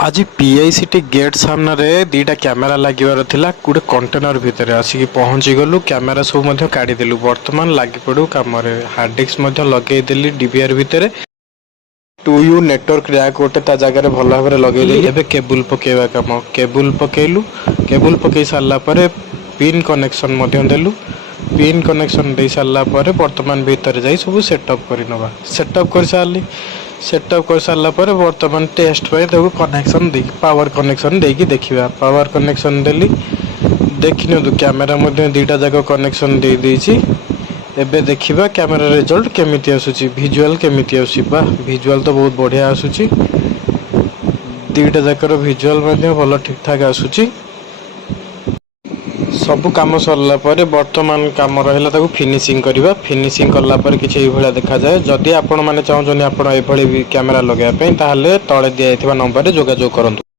आज PICT gate सामने दीटा camera लगे गोटे कंटेनर भितर आसिक पहुँची गलु कैमेरा सब काढ़ीदेलु बर्तमान लगी पड़ू कम हार्ड डिस्क लगेदेली डीवीआर भितर 2U नेटवर्क रैक गोटे ता जगह भल भाव लगेदेली एबे केबुल पकेवा कम केबुल पकेलु केबुल पकई सारा पिन कनेक्शन देलु पिन कनेक्शन दे सारा बर्तमान भितर जाई सब सेटअप करनवा सेटअप कर सारी सेटअप कर सारा बर्तमान टेस्ट पर कनेक्शन दे पावर कनेक्शन देकी देखा पावर कनेक्शन देली देखिनु कैमेरा दीटा जाक कनेक्शन दे देछि एबे देखिबा कैमेरा रिजल्ट केमिति आसुची विजुअल केमिति आसुची बा विजुअल तो बहुत बढ़िया आसुची दीटा जाकर विजुअल भल ठीक ठाक आसुची सब काम सरला परे वर्तमान काम रहिला ताकू फिनिशिंग करबा फिनिशिंग करला परे किछि ए भलिया देखा जाय जदि आपण माने चाहछन आपण ए भली कैमेरा लगाय पे ताहले तळे दिया नंबर रे जोगाजोग करंतु।